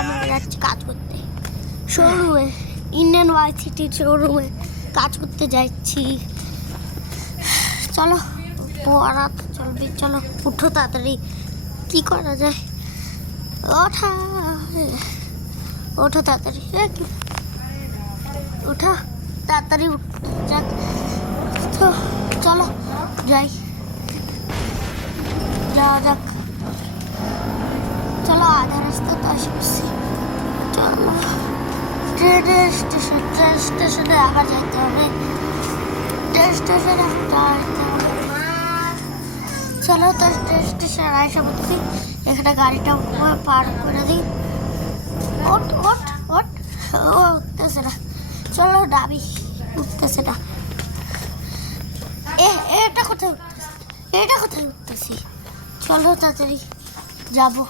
আমরা যাচ্ছি কাজ করতে শোরুমে, ইন্ডিয়ান ভার্সিটির শোরুমে কাজ করতে যাচ্ছি। চলো পড়া তো চলবে, চলো উঠো তাড়াতাড়ি। কি করা যায়? ওঠা, ওঠো তাড়াতাড়ি, উঠো তাড়াতাড়ি, যাক তো চলো যাই, যাওয়া যাক। চলো আধা রাস্তা তো আসছি। চলো ট্রেন স্টেশনে আবার যেতে হবে, ট্রেন স্টেশনে যেতে হবে। চলো তো ট্রেন স্টেশন আইসা বলছি, এখানে গাড়িটা পার করে দিই। ওট ওট ওট, ও উঠতেছে না। চলো ডাবি, উঠতেছে না। এটা কোথায় উঠতেছে, এটা কোথায় উঠতেছি? চলো তাড়াতাড়ি যাবো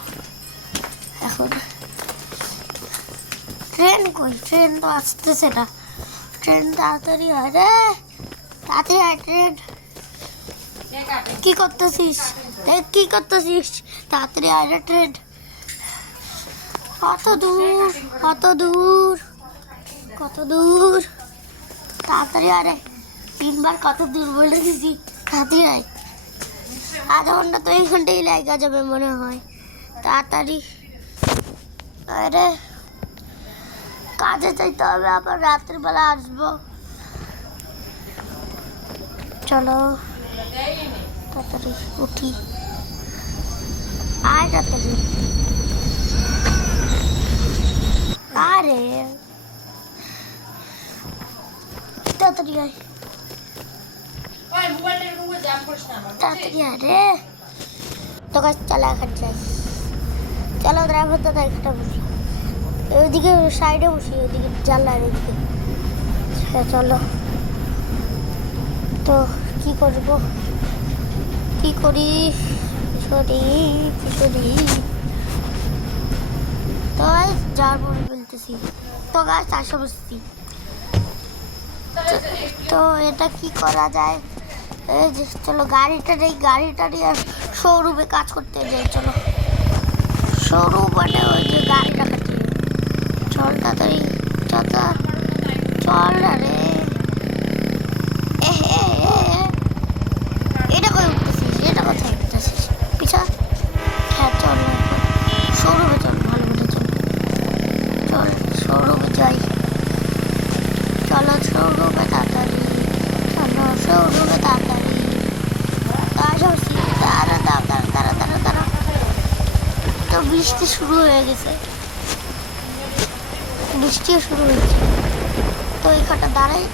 এখন। ট্রেন কই? ট্রেন তো আসতেছে না। ট্রেন তাড়াতাড়ি হয় রে, তাড়াতাড়ি হয় ট্রেন। কি করতেছিস? কি করতেছিস? তাড়াতাড়ি হয় রে ট্রেন। কত দূর, কত দূর, কত দূর, তাড়াতাড়ি আরে। 3 বার কত দূর বলে দিছি, তাড়াতাড়ি আয়। আধা ঘন্টা তো এই ঘন্টাই লাগা যাবে মনে হয়। তাড়াতাড়ি আরে, কাজে যাইতে হবে, আবার রাত্রিবেলা আসবো। চলো তাড়াতাড়ি উঠি, আয় তাড়াতাড়ি। আরে তাড়াতাড়ি আয়, তাড়াতাড়ি আয় রে। তো গাছ চলো এখন যাই। চলো ড্রাইভার দাদা এখানটা বসি, ওইদিকে সাইডে বসি, ওইদিকে জানলার এদিকে। চলো তো কি করব, কি করি, কিশোরী কিশোরী। তো যার পরে বলতেছি তো গাছ আসা বসছি। তো এটা কি করা যায়? এই যে চলো গাড়িটা নেই, গাড়িটা নিয়ে শোরুমে কাজ করতে যাই। চলো শোরুম মানে ওই যে গাড়ি রাখাতে। চল তাড়াতাড়ি, চল না রে। এটা কোথায় উঠতেছিস? এটা কোথায় উঠতেছিস? পিছা, হ্যাঁ চল শোরুমে, চল ভালো করে চল, চল শোরুমে যাই। চলো শোরুমে তাড়াতাড়ি, চলো শোরুমে তাড়াতাড়ি। তারা তারা তারা তারা তারা। তো বৃষ্টি শুরু হয়ে গেছে, বৃষ্টিও শুরু হয়েছে। তো এই কটা দাঁড়াই,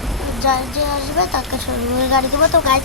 যে আসবে তাকে শোরুমের গাড়ি দেবো। তো গাড়ি